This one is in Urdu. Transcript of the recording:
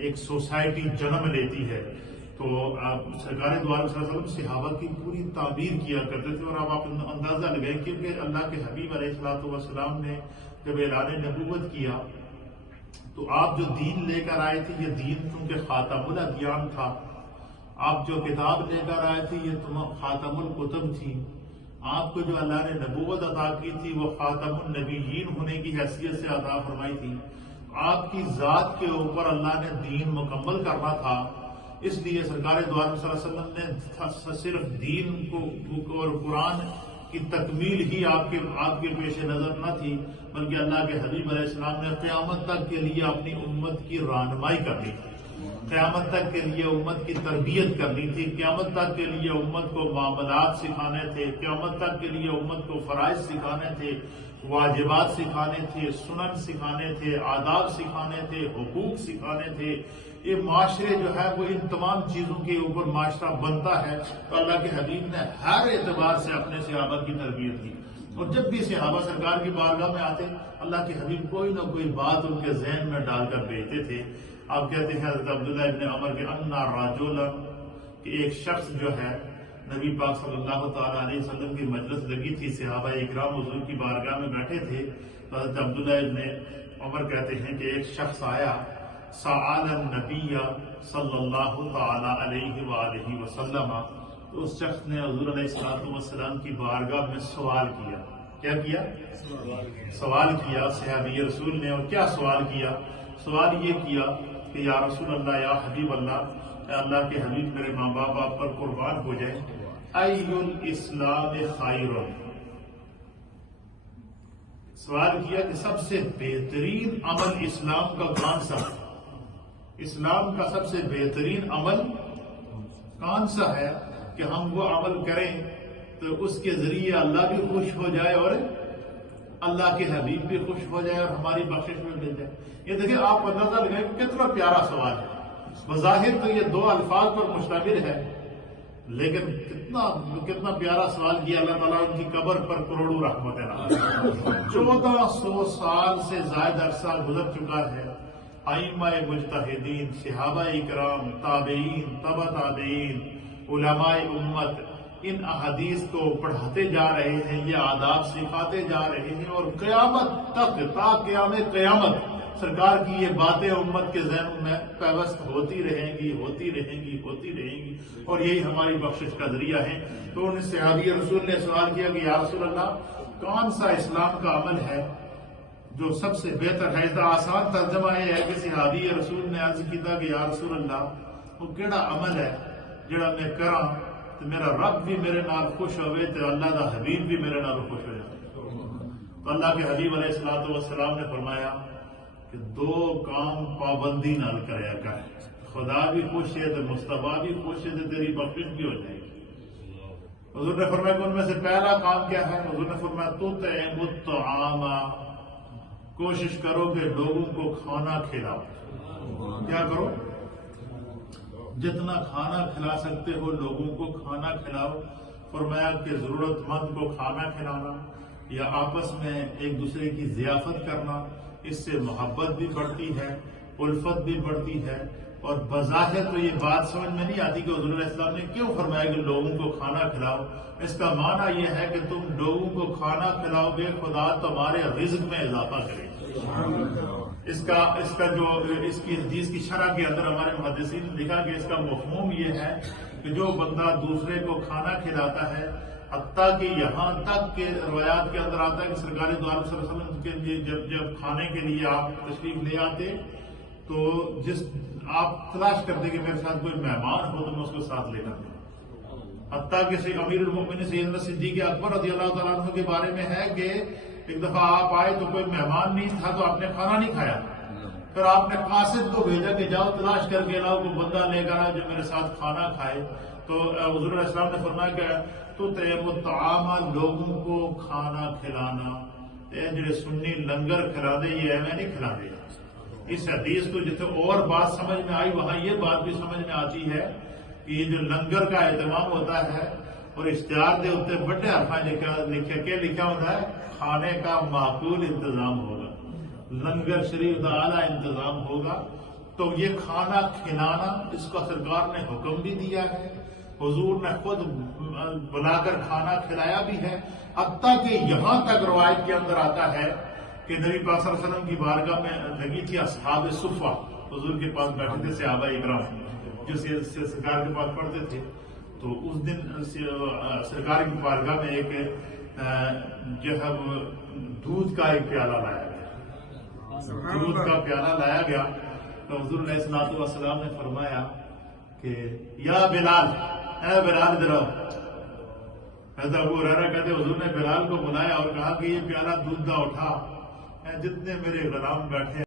ایک سوسائٹی جنم لیتی ہے تو سرکار دو عالم صلی اللہ علیہ وسلم صحابہ کی پوری تعبیر کیا کرتے تھے. اور اب آپ اندازہ لگائیں کیونکہ اللہ کے حبیب علیہ الصلوۃ والسلام نے جب اعلان نبوت کیا تو آپ جو دین لے کر آئے تھے یہ دین کیونکہ خاتم الادیان تھا. آپ جو کتاب لے کر آئے تھے یہ خاتم الکتب تھی. آپ کو جو اللہ نے نبوت عطا کی تھی وہ خاتم النبیین ہونے کی حیثیت سے عطا فرمائی تھی. آپ کی ذات کے اوپر اللہ نے دین مکمل کرنا تھا. اس لیے سرکار دو عالم صلی اللہ علیہ وسلم نے صرف دین کو اور قرآن کی تکمیل ہی آپ کے پیش نظر نہ تھی بلکہ اللہ کے حبیب علیہ السلام نے قیامت تک کے لیے اپنی امت کی رہنمائی کرنی تھی. قیامت تک کے لیے امت کی تربیت کرنی تھی. قیامت تک کے لیے امت کو معاملات سکھانے تھے. قیامت تک کے لیے امت کو فرائض سکھانے تھے, واجبات سکھانے تھے, سنن سکھانے تھے, آداب سکھانے تھے, حقوق سکھانے تھے. یہ معاشرے جو ہے وہ ان تمام چیزوں کے اوپر معاشرہ بنتا ہے. تو اللہ کے حبیب نے ہر اعتبار سے اپنے صحابہ کی تربیت کی. اور جب بھی صحابہ سرکار کی بارگاہ میں آتے اللہ کے حبیب کوئی نہ کوئی بات ان کے ذہن میں ڈال کر بھیجتے تھے. آپ کہتے ہیں حضرت عبداللہ ابن عمر کے انا راجولا کہ ایک شخص جو ہے نبی پاک صلی اللہ تعالیٰ علیہ وسلم کی مجلس لگی تھی, صحابہ اکرام حضور کی بارگاہ میں بیٹھے تھے. تو حضرت عبداللہ ابن عمر کہتے ہیں کہ ایک شخص آیا سأل النبی صلی اللہ تعالیٰ علیہ وآلہ وسلم. تو اس شخص نے حضور علیہ السلام کی بارگاہ میں سوال کیا. کیا کیا؟ سوال کیا صحابی رسول نے. اور کیا سوال کیا؟ سوال یہ کیا کہ یا رسول اللہ, یا حبیب اللہ, اے اللہ کے حبیب میرے ماں باپ آپ پر قربان ہو جائیں, ای الاسلام خیر. سوال کیا کہ سب سے بہترین عمل اسلام کا کون سا ہے؟ اسلام کا سب سے بہترین عمل کون سا ہے کہ ہم وہ عمل کریں تو اس کے ذریعے اللہ بھی خوش ہو جائے اور اللہ کے حبیب بھی خوش ہو جائے اور ہماری بخشش میں مل جائے. یہ دیکھیں آپ اندازہ لگائیں کتنا پیارا سوال ہے. بظاہر تو یہ دو الفاظ پر مشتمل ہے لیکن کتنا پیارا سوال کیا. اللہ تعالیٰ ان کی قبر پر کروڑوں رحمتیں نازل. 1400 سال سے زائد عرصہ گزر چکا ہے. ائمہ مجتہدین, صحابہ اکرام, تابعین, تبع تابعین, علماء امت ان احادیث کو پڑھاتے جا رہے ہیں, یہ آداب سکھاتے جا رہے ہیں اور قیامت تک تا قیام قیامت سرکار کی یہ باتیں امت کے ذہن میں پیوست ہوتی رہیں گی, ہوتی رہیں گی, ہوتی رہیں گی اور یہی ہماری بخشش کا ذریعہ ہے. تو ان صحابی رسول نے سوال کیا کہ یا رسول اللہ کون سا اسلام کا عمل ہے جو سب سے بہتر ہے؟ اس کا آسان ترجمہ یہ ہے کہ صحابی رسول نے عرض کیا کہ یا رسول اللہ وہ کیڑا عمل ہے جڑا میں کراں تو میرا رب بھی میرے نال خوش ہوئے تو اللہ دا حبیب بھی میرے نال خوش ہو جائے. تو اللہ کے حبیب علیہ الصلوۃ والسلام نے فرمایا کہ 2 کام پابندی نال کریا کر, خدا بھی خوش ہے تو مصطفیٰ بھی خوش ہے تو تیری بخشش بھی ہو جائے گی. حضور نے فرمایا کہ ان میں سے پہلا کام کیا ہے؟ حضور نے فرمایا تطعم الطعام, کوشش کرو کہ لوگوں کو کھانا کھلاؤ. کیا کرو؟ جتنا کھانا کھلا سکتے ہو لوگوں کو کھانا کھلاؤ. فرمایا کہ ضرورت مند کو کھانا کھلانا یا آپس میں ایک دوسرے کی ضیافت کرنا, اس سے محبت بھی بڑھتی ہے, الفت بھی بڑھتی ہے. اور بظاہر تو یہ بات سمجھ میں نہیں آتی کہ حضور علیہ السلام نے کیوں فرمایا کہ لوگوں کو کھانا کھلاؤ. اس کا معنی یہ ہے کہ تم لوگوں کو کھانا کھلاؤ گے خدا تمہارے رزق میں اضافہ کرے. اس کی حدیث کی شرح کے اندر ہمارے محدثین نے لکھا کہ اس کا مفہوم یہ ہے کہ جو بندہ دوسرے کو کھانا کھلاتا ہے, حتیٰ کہ یہاں تک کہ روایات کے اندر آتا ہے کہ سرکار دو عالم صلی اللہ علیہ وسلم کے لیے جب کھانے کے لیے آپ تشریف لے آتے تو آپ تلاش کرتے کہ میرے ساتھ کوئی مہمان ہو تو میں اس کو ساتھ لے کر دوں. حتیٰ کہ امیر المؤمنین سیدنا صدیق اکبر رضی اللہ تعالیٰ عنہ کے بارے میں ہے کہ ایک دفعہ آپ آئے تو کوئی مہمان نہیں تھا تو آپ نے کھانا نہیں کھایا. پھر آپ نے قاصد کو بھیجا کہ جاؤ تلاش کر کے لاؤ, کوئی بندہ لے کر آئے جو میرے ساتھ کھانا کھائے. تو حضور علیہ السلام نے فرمایا کہ تطعم الطعام, لوگوں کو کھانا کھلانا. جڑے سنی لنگر کھلا دے یہ ایویں نہیں کھلا دے. اس حدیث کو جتنے اور بات سمجھ میں آئی وہاں یہ بات بھی سمجھ میں آتی ہے کہ یہ جو لنگر کا اہتمام ہوتا ہے اور اشتہار دے اتنے بڑے حرفاں لکھا ہوتا ہے کھانے کا معقول انتظام ہوگا, لنگر شریف کا اعلیٰ انتظام ہوگا. تو یہ کھانا کھلانا اس کا سرکار نے حکم بھی دیا ہے، حضور نے خود بلا کر کھانا کھلایا بھی ہے، حتیٰ کہ یہاں تک روایت کے اندر آتا ہے کہ نبی پاک صلی اللہ علیہ وسلم کی بارگاہ میں لگی تھی اصحاب صفہ، حضور کے پاس بیٹھے تھے صحابہ اکرام جو سرکار کے پاس پڑھتے تھے، تو اس دن سرکار کی بارگاہ میں ایک جو ہے دودھ کا ایک پیالہ لایا گیا، دودھ کا پیالہ لایا گیا، تو حضور علیہ الصلوۃ والسلام نے فرمایا کہ یا بلال، اے بلال ادھر آؤ۔ حضرت ابو ہریرہ کہتے حضور نے بلال کو بلایا اور کہا کہ یہ پیالہ دودھ کا اٹھا، جتنے میرے غلام بیٹھے